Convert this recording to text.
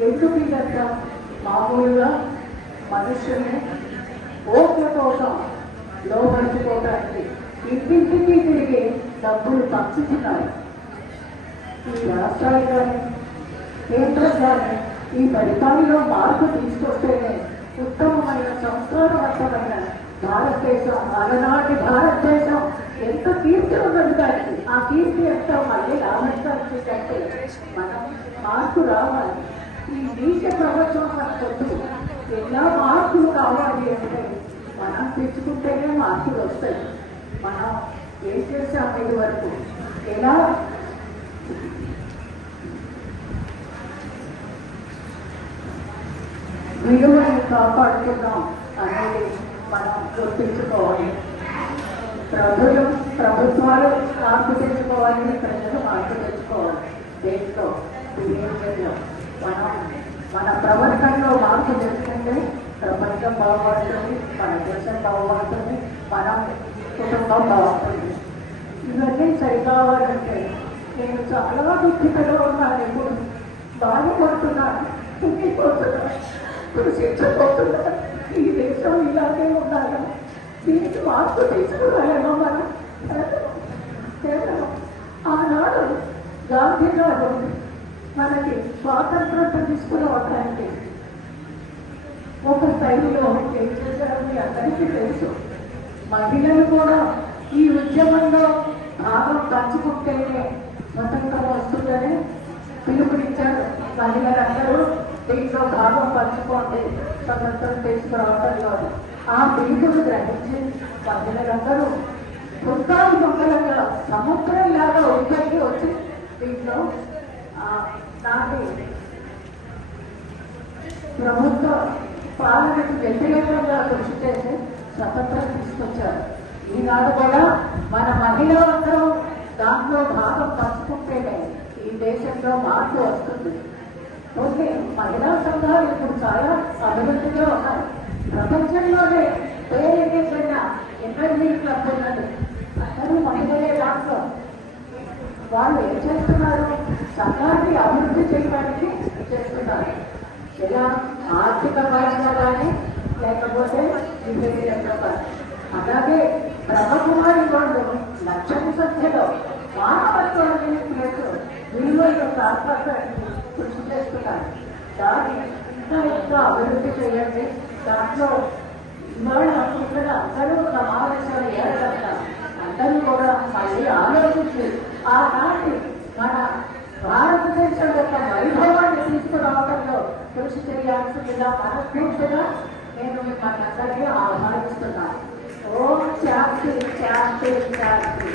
ఎందుకు ఇదంతా? మామూలుగా మనుషుల్ని ఓట్ల కోసం లోపరుచుకోవడానికి ఇంటింటికి తిరిగి డబ్బులు పంచుతున్నారు ఈ రాష్ట్రాలు కానీ కేంద్రం కానీ ఈ పరిపాలనలో మార్పు తీసుకొస్తేనే ఉత్తమమైన సంస్కారవంతమైన భారతదేశం అలనాటి భారతదేశం ఎంత కీర్తి ఉండడానికి ఆ కీర్తి ఎంత మళ్ళీ రావడానికి కంటే మనం మార్పు రావాలి. ఈ నీచ ప్రపంచం మనకొద్దు ఎలా మార్పులు కావాలి అంటే మనం తెచ్చుకుంటేనే మార్పులు వస్తాయి. మనం ఏం చేస్తాం ఇది వరకు? ఎలా? విలువని కాపాడుతున్నాం అనేది మనం గుర్తించుకోవాలి. ప్రభులు ప్రభుత్వాలు మార్పు తెచ్చుకోవాలి ప్రజలు మార్పు తెచ్చుకోవాలి. దేంట్లో? బిహేవియర్లో మనం మన ప్రవర్తనలో మార్పు తెచ్చుకుంటే ప్రపంచం బాగుపడుతుంది మన దేశం బాగుపడుతుంది మన కుటుంబం బాగుంటుంది ఇవన్నీ సరికావాలంటే నేను చాలా దుఃఖితలో ఉన్నాను ఇప్పుడు. బాధపడుతున్నాను దుఃఖిపోతున్నాను కృషించబోతున్నాను ఈ దేశం ఇలాగే ఉండాలి దీనికి మార్పు తీసుకురాలేమో మనం మనకి స్వాతంత్రం తీసుకురావడానికి ఒక స్థాయిలో ఏం చేశారని అందరికీ తెలుసు. మహిళలు కూడా ఈ ఉద్యమంలో భాగం పంచుకుంటేనే స్వతంత్రం వస్తుందని పిలుపునిచ్చారు. మహిళలందరూ దీంట్లో భాగం పంచుకోండి స్వతంత్రం తీసుకురావడంలో ఆ పిలుపును గ్రహించి మహిళలందరూ పుస్తకాలు మొక్కలుగా సముద్రంలాగా ఉద్యోగి వచ్చి దీంట్లో ఆ, ప్రభుత్వ పాలనకి వ్యతిరేకంగా కృషి చేసి స్వతంత్రం తీసుకొచ్చారు. ఈనాడు కూడా మన మహిళలందరూ దాంట్లో భాగం పంచుకుంటేనే ఈ దేశంలో మార్పు వస్తుంది. ఓకే మహిళా సంఘాలు ఇప్పుడు చాలా అభివృద్ధిలో ఉన్నాయి. ప్రపంచంలోనే పేరెక్కిన ఎనర్జీ క్లబ్ ఉన్నది. అందరూ వాళ్ళు ఏం చేస్తున్నారు? సంఘాన్ని అభివృద్ధి చేయడానికి చేస్తున్నారు? ఎలా? ఆర్థిక పరంగా కానీ లేకపోతే అలాగే బ్రహ్మకుమారి వాళ్ళు లక్షల సంఖ్యలో మానవత్వాన్ని వీళ్ళు యొక్క సార్థకాన్ని కృషి చేస్తున్నారు. దాన్ని ఇంకా ఎక్కువ అభివృద్ధి చేయండి. దాంట్లో ఇవాళ ఇక్కడ అందరూ సమావేశాలు ఏర్పడతారు. అందరూ కూడా మళ్ళీ ఆలోచించి ఆనాటి మన భారతదేశం యొక్క వైభవాన్ని తీసుకురావడంలో కృషి చేయాల్సిందిగా మనస్ఫూర్తిగా నేను మిమ్మల్ని అందరినీ ఆహ్వానిస్తున్నాను. ఓం శాంతి శాంతి శాంతి.